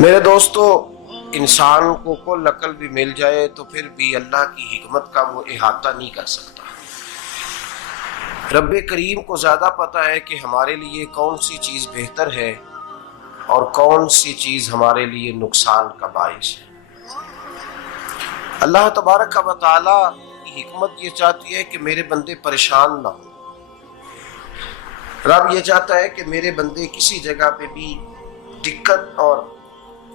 میرے دوستو، انسان کو کل عقل بھی مل جائے تو پھر بھی اللہ کی حکمت کا وہ احاطہ نہیں کر سکتا۔ رب کریم کو زیادہ پتہ ہے کہ ہمارے لیے کون سی چیز بہتر ہے اور کون سی چیز ہمارے لیے نقصان کا باعث ہے۔ اللہ تبارک و تعالی کی حکمت یہ چاہتی ہے کہ میرے بندے پریشان نہ ہوں۔ رب یہ چاہتا ہے کہ میرے بندے کسی جگہ پہ بھی دقت اور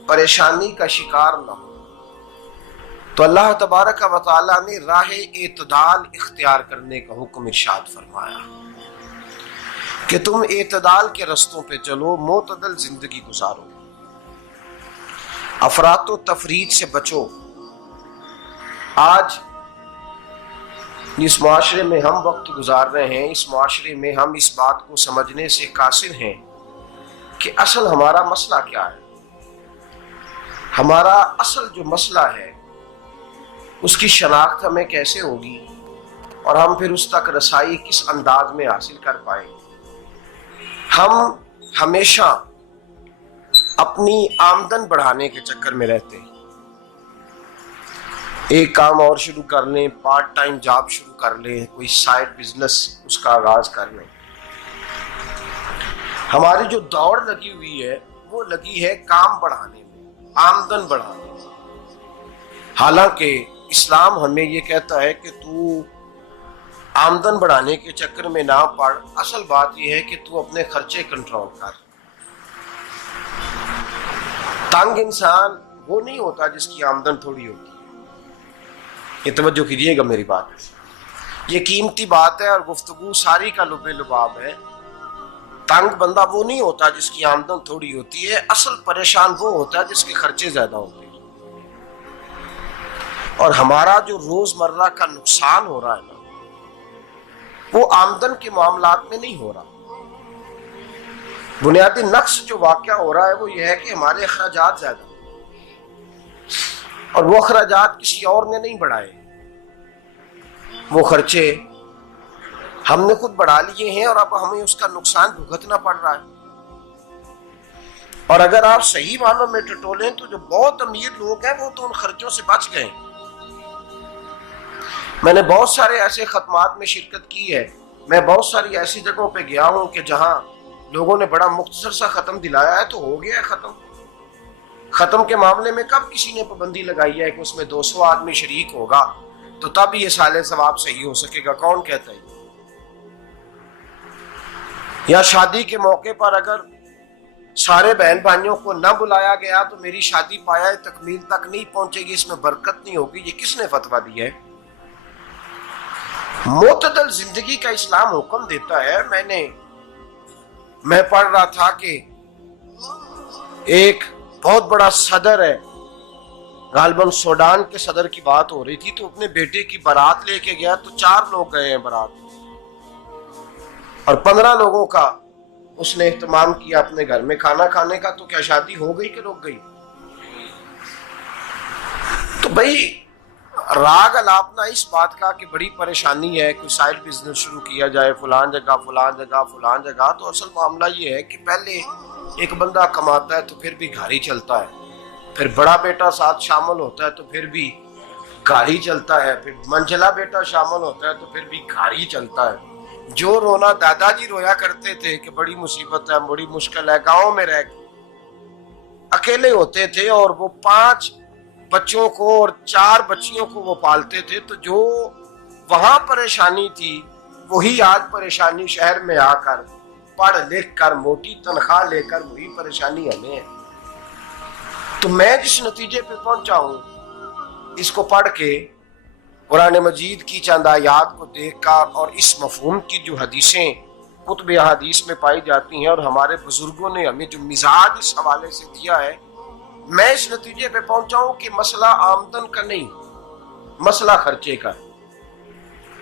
پریشانی کا شکار نہ ہو، تو اللہ تبارک و تعالی نے راہ اعتدال اختیار کرنے کا حکم ارشاد فرمایا کہ تم اعتدال کے رستوں پہ چلو، معتدل زندگی گزارو، افراط و تفریط سے بچو۔ آج جس معاشرے میں ہم وقت گزار رہے ہیں، اس معاشرے میں ہم اس بات کو سمجھنے سے قاصر ہیں کہ اصل ہمارا مسئلہ کیا ہے۔ ہمارا اصل جو مسئلہ ہے اس کی شناخت ہمیں کیسے ہوگی اور ہم پھر اس تک رسائی کس انداز میں حاصل کر پائیں۔ ہم ہمیشہ اپنی آمدن بڑھانے کے چکر میں رہتے ہیں، ایک کام اور شروع کر لیں، پارٹ ٹائم جاب شروع کر لیں، کوئی سائیڈ بزنس اس کا آغاز کر لیں۔ ہماری جو دوڑ لگی ہوئی ہے وہ لگی ہے کام بڑھانے میں، آمدن بڑھانے میں، حالانکہ اسلام ہمیں یہ کہتا ہے کہ تو آمدن بڑھانے کے چکر میں نہ پڑ، اصل بات یہ ہے کہ تو اپنے خرچے کنٹرول کر۔ تنگ انسان وہ نہیں ہوتا جس کی آمدن تھوڑی ہوتی ہے، یہ توجہ کیجیے گا میری بات، یہ قیمتی بات ہے اور گفتگو ساری کا لب لباب ہے۔ تنگ بندہ وہ نہیں ہوتا جس کی آمدن تھوڑی ہوتی ہے، اصل پریشان وہ ہوتا ہے جس کے خرچے زیادہ ہوتے ہیں۔ اور ہمارا جو روزمرہ کا نقصان ہو رہا ہے نا، وہ آمدن کے معاملات میں نہیں ہو رہا۔ بنیادی نقص جو واقعہ ہو رہا ہے وہ یہ ہے کہ ہمارے اخراجات زیادہ ہیں، اور وہ اخراجات کسی اور نے نہیں بڑھائے، وہ خرچے ہم نے خود بڑھا لیے ہیں اور اب ہمیں اس کا نقصان بھگتنا پڑ رہا ہے۔ اور اگر آپ صحیح معنوں میں ٹٹولیں تو جو بہت امیر لوگ ہیں وہ تو ان خرچوں سے بچ گئے۔ میں نے بہت سارے ایسے ختمات میں شرکت کی ہے، میں بہت ساری ایسی جگہوں پہ گیا ہوں کہ جہاں لوگوں نے بڑا مختصر سا ختم دلایا ہے تو ہو گیا ہے ختم۔ ختم کے معاملے میں کب کسی نے پابندی لگائی ہے کہ اس میں 200 آدمی شریک ہوگا تو تب یہ سال ثواب صحیح ہو سکے گا؟ کون کہتا ہے؟ یا شادی کے موقع پر اگر سارے بہن بھائیوں کو نہ بلایا گیا تو میری شادی پایہ تکمیل تک نہیں پہنچے گی، اس میں برکت نہیں ہوگی، یہ کس نے فتویٰ دیا ہے؟ معتدل زندگی کا اسلام حکم دیتا ہے۔ میں پڑھ رہا تھا کہ ایک بہت بڑا صدر ہے، غالباً سوڈان کے صدر کی بات ہو رہی تھی، تو اپنے بیٹے کی بارات لے کے گیا تو 4 لوگ گئے ہیں بارات، اور 15 لوگوں کا اس نے اہتمام کیا اپنے گھر میں کھانا کھانے کا۔ تو کیا شادی ہو گئی کہ رک گئی؟ تو بھائی راگ الاپنا اس بات کا کہ بڑی پریشانی ہے، کوئی سائیڈ بزنس شروع کیا جائے فلان جگہ فلان جگہ فلان جگہ، تو اصل معاملہ یہ ہے کہ پہلے ایک بندہ کماتا ہے تو پھر بھی گھر ہی چلتا ہے، پھر بڑا بیٹا ساتھ شامل ہوتا ہے تو پھر بھی گھر ہی چلتا ہے، پھر منجلا بیٹا شامل ہوتا ہے تو پھر بھی گھر ہی چلتا ہے۔ جو رونا دادا جی رویا کرتے تھے کہ بڑی مصیبت ہے، بڑی مشکل ہے، گاؤں میں رہ اکیلے ہوتے تھے اور وہ 5 بچوں کو اور 4 بچیوں کو وہ پالتے تھے، تو جو وہاں پریشانی تھی وہی آج پریشانی شہر میں آ کر پڑھ لکھ کر موٹی تنخواہ لے کر وہی پریشانی ہمیں ہے۔ تو میں جس نتیجے پہ پہنچا ہوں اس کو پڑھ کے، قرآن مجید کی چند آیات کو دیکھ کر اور اس مفہوم کی جو حدیثیں کتب احادیث میں پائی جاتی ہیں اور ہمارے بزرگوں نے ہمیں جو مزاج اس حوالے سے دیا ہے، میں اس نتیجے پہ پہنچا ہوں کہ مسئلہ آمدن کا نہیں، مسئلہ خرچے کا ہے۔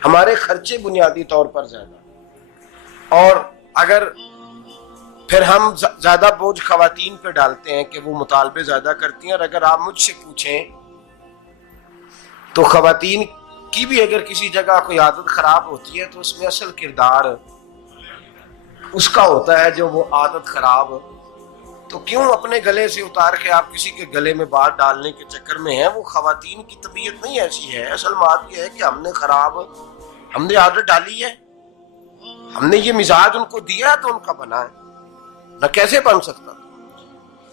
ہمارے خرچے بنیادی طور پر زیادہ، اور اگر پھر ہم زیادہ بوجھ خواتین پہ ڈالتے ہیں کہ وہ مطالبے زیادہ کرتی ہیں، اور اگر آپ مجھ سے پوچھیں تو خواتین کی بھی اگر کسی جگہ کوئی عادت خراب ہوتی ہے تو اس میں اصل کردار اس کا ہوتا ہے جو وہ عادت خراب تو کیوں اپنے گلے سے اتار کے آپ کسی کے گلے میں بات ڈالنے کے چکر میں ہیں؟ وہ خواتین کی طبیعت نہیں ایسی ہے. اصل بات یہ ہے کہ ہم نے عادت ڈالی ہے, ہم نے یہ مزاج ان کو دیا تو ان کا بنا ہے, نہ کیسے بن سکتا.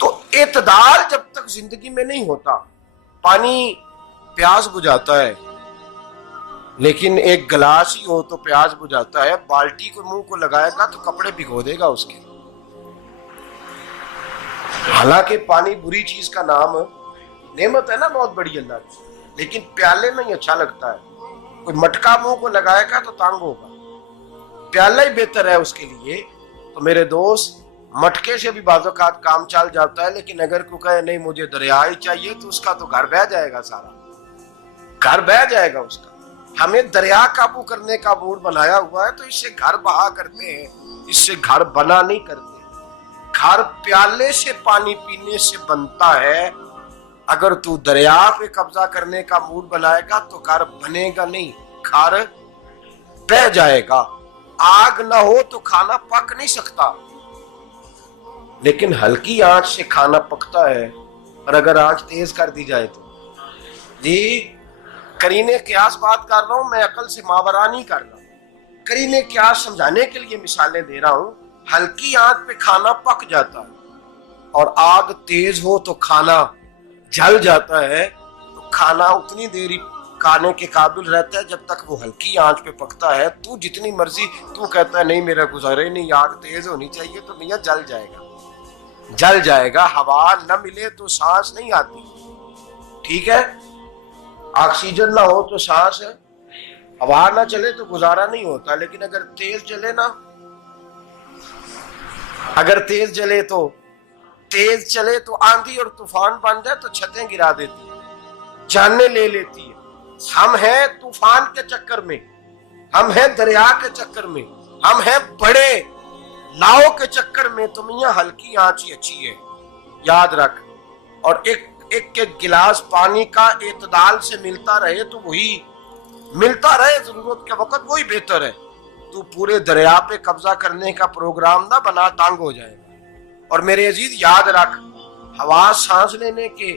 تو اعتدال جب تک زندگی میں نہیں ہوتا, پانی پیاس بجھاتا ہے لیکن ایک گلاس ہی ہو تو پیاس بجھاتا ہے, بالٹی کو منہ کو لگائے گا تو کپڑے بھگو دے گا اس کے. حالانکہ پانی بری چیز کا نام نعمت ہے نا بہت بڑی اللہ کی, لیکن پیالے میں ہی اچھا لگتا ہے. کوئی مٹکا منہ کو لگائے گا تو تانگ ہوگا, پیالہ ہی بہتر ہے اس کے لیے. تو میرے دوست, مٹکے سے بھی بعض اوقات کام چل جاتا ہے, لیکن اگر کوئی کہے نہیں مجھے دریا ہی چاہیے تو اس کا تو گھر بہ جائے گا, سارا گھر بہ جائے گا اس کا. ہمیں دریا قابو کرنے کا موڈ بنایا ہوا ہے تو اس سے گھر بہا کرتے ہیں, اس سے گھر بنا نہیں کرتے. گھر پیالے سے پانی پینے سے بنتا ہے. اگر تو دریا پہ قبضہ کرنے کا موڈ بنائے گا تو گھر بنے گا نہیں, گھر بہ جائے گا. آگ نہ ہو تو کھانا پک نہیں سکتا, لیکن ہلکی آنچ سے کھانا پکتا ہے. اور اگر آنچ تیز کر دی جائے تو جی قرینے قیاس بات کر رہا ہوں, میں عقل سے ماورا نہیں کر رہا. قرینے قیاس سمجھانے کے لیے مثالیں دے رہا ہوں. ہلکی آنچ پہ کھانا پک جاتا ہے اور آگ تیز ہو تو کھانا جل جاتا ہے. تو کھانا اتنی دیر کھانے کے قابل رہتا ہے جب تک وہ ہلکی آنچ پہ پکتا ہے. تو جتنی مرضی تو کہتا ہے نہیں میرا گزارے نہیں, آگ تیز ہونی چاہیے, تو میاں جل جائے گا, جل جائے گا. ہوا نہ ملے تو سانس نہیں آتی, ٹھیک ہے, آکسیجن نہ ہو تو سانس, ہوا نہ چلے تو گزارا نہیں ہوتا. لیکن اگر تیز چلے نا, اگر تیز چلے تو آندھی اور طوفان بن جائے تو چھتیں گرا دیتی ہے, جانیں لے لیتی ہے. ہم ہیں طوفان کے چکر میں, ہم ہیں دریا کے چکر میں, ہم ہیں بڑے لاؤ کے چکر میں. تو میاں ہلکی آنچ ہی اچھی ہے, یاد رکھ. اور ایک گلاس پانی کا اعتدال سے ملتا رہے تو وہی ملتا رہے, ضرورت کے وقت وہی بہتر ہے. تو پورے دریا پہ قبضہ کرنے کا پروگرام نہ بنا, تانگ ہو جائے گا. اور میرے عزیز یاد رکھ, ہوا سانس لینے کے